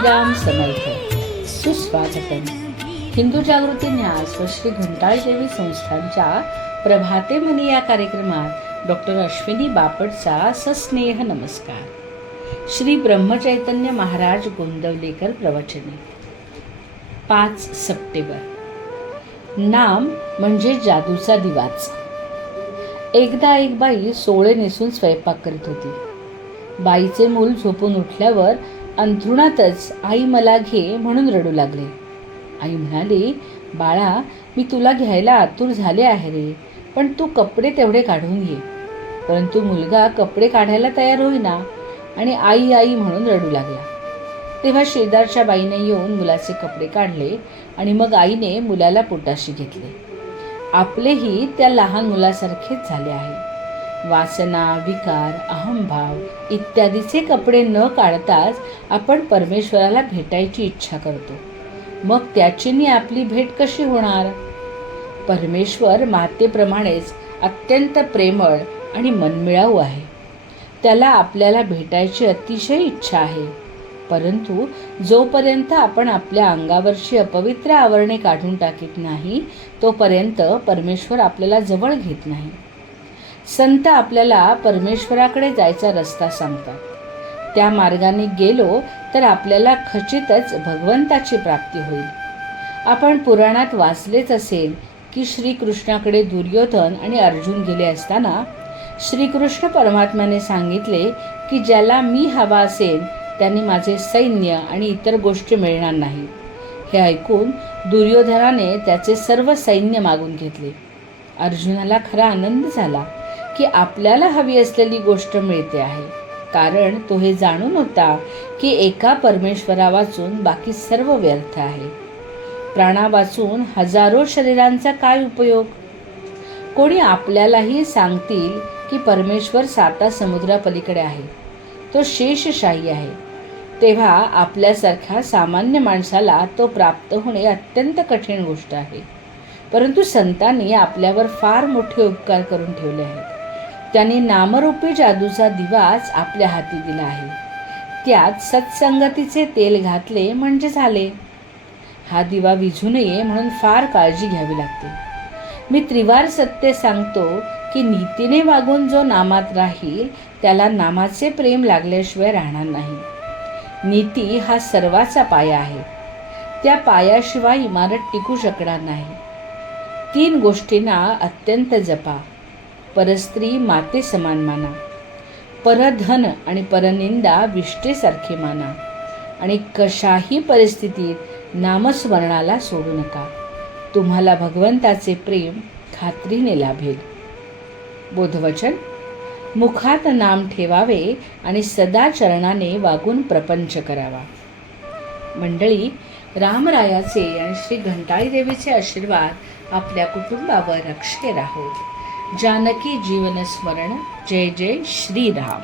श्रीराम समर्थ. सुस्वागतम. हिंदू जागृती न्यास व श्री घंटाळी देवी संस्थांच्या प्रभाते मनी या कार्यक्रमात डॉक्टर अश्विनी बापटचा सस्नेह नमस्कार. श्री ब्रह्मचैतन्य महाराज गोंदवलेकर प्रवचने. 5 सप्टेंबर. नाम म्हणजे जादूचा दिवाच. एकदा एक बाई सोळे नेसून स्वयंपाक करीत होती. बाईचे मूल झोपून उठल्यावर अंथरुणातच आई मला घे म्हणून रडू लागले. आई म्हणाली, बाळा, मी तुला घ्यायला आतुर झाले आहे रे, पण तू कपडे तेवढे काढून घे. परंतु मुलगा कपडे काढायला तयार होईना आणि आई आई म्हणून रडू लागला. तेव्हा शेजारच्या बाईने येऊन मुलाचे कपडे काढले आणि मग आईने मुलाला पोटाशी घेतले. आपलेही त्या लहान मुलासारखेच झाले आहे. वासना, विकार, अहंभाव इत्यादीचे कपडे न काढताच आपण परमेश्वराला भेटायची इच्छा करतो. मग त्याचीनी आपली भेट कशी होणार? परमेश्वर मातेप्रमाणेच अत्यंत प्रेमळ आणि मनमिळाऊ आहे. त्याला आपल्याला भेटायची अतिशय इच्छा आहे. परंतु जोपर्यंत आपण आपल्या अंगावरची अपवित्र आवरणे काढून टाकीत नाही, तोपर्यंत परमेश्वर आपल्याला जवळ घेत नाही. संत आपल्याला परमेश्वराकडे जायचा रस्ता सांगतात. त्या मार्गाने गेलो तर आपल्याला खचितच भगवंताची प्राप्ती होईल. आपण पुराणात वाचलेच असेल की श्रीकृष्णाकडे दुर्योधन आणि अर्जुन गेले असताना श्रीकृष्ण परमात्म्याने सांगितले की ज्याला मी हवा असेल त्यांनी माझे सैन्य आणि इतर गोष्टी मिळणार नाही. हे ऐकून दुर्योधनाने त्याचे सर्व सैन्य मागून घेतले. अर्जुनाला खरा आनंद झाला की आपल्याला हवी असलेली गोष्ट मिळते आहे, कारण तो हे जाणून होता की एका परमेश्वरा वाचून बाकी सर्व व्यर्थ आहे. प्राणा वाचून हजारो शरीरांचा काय उपयोग? कोणी आपल्यालाही सांगतील की परमेश्वर 7 समुद्रापलीकडे आहे, तो शेषशाही आहे, तेव्हा आपल्यासारख्या सामान्य माणसाला तो प्राप्त होणे अत्यंत कठीण गोष्ट आहे. परंतु संतांनी आपल्यावर फार मोठे उपकार करून ठेवले आहेत. त्यांनी नामरूपी जादूचा दिवाच आपल्या हाती दिला आहे. त्यात सत्संगतीचे तेल घातले म्हणजे झाले. हा दिवा विझू नये म्हणून फार काळजी घ्यावी लागते. मी त्रिवार सत्य सांगतो की नीतीने वागून जो नामात राहील त्याला नामाचे प्रेम लागल्याशिवाय राहणार नाही. नीती हा सर्वाचा पाया आहे. त्या पायाशिवाय इमारत टिकू शकणार नाही. 3 गोष्टींना अत्यंत जपा. परस्त्री माते समान माना, परधन आणि परनिंदा विष्ठेसारखे माना, आणि कशाही परिस्थितीत नामस्मरणाला सोडू नका. तुम्हाला भगवंताचे प्रेम खात्रीने लाभेल. बोधवचन. मुखात नाम ठेवावे आणि सदा चरणाने वागून प्रपंच करावा. मंडळी, रामरायाचे आणि श्री घंटाळी देवीचे आशीर्वाद आपल्या कुटुंबावर अक्षय राहो. जानकी जीवन स्मरण. जय जय श्रीराम.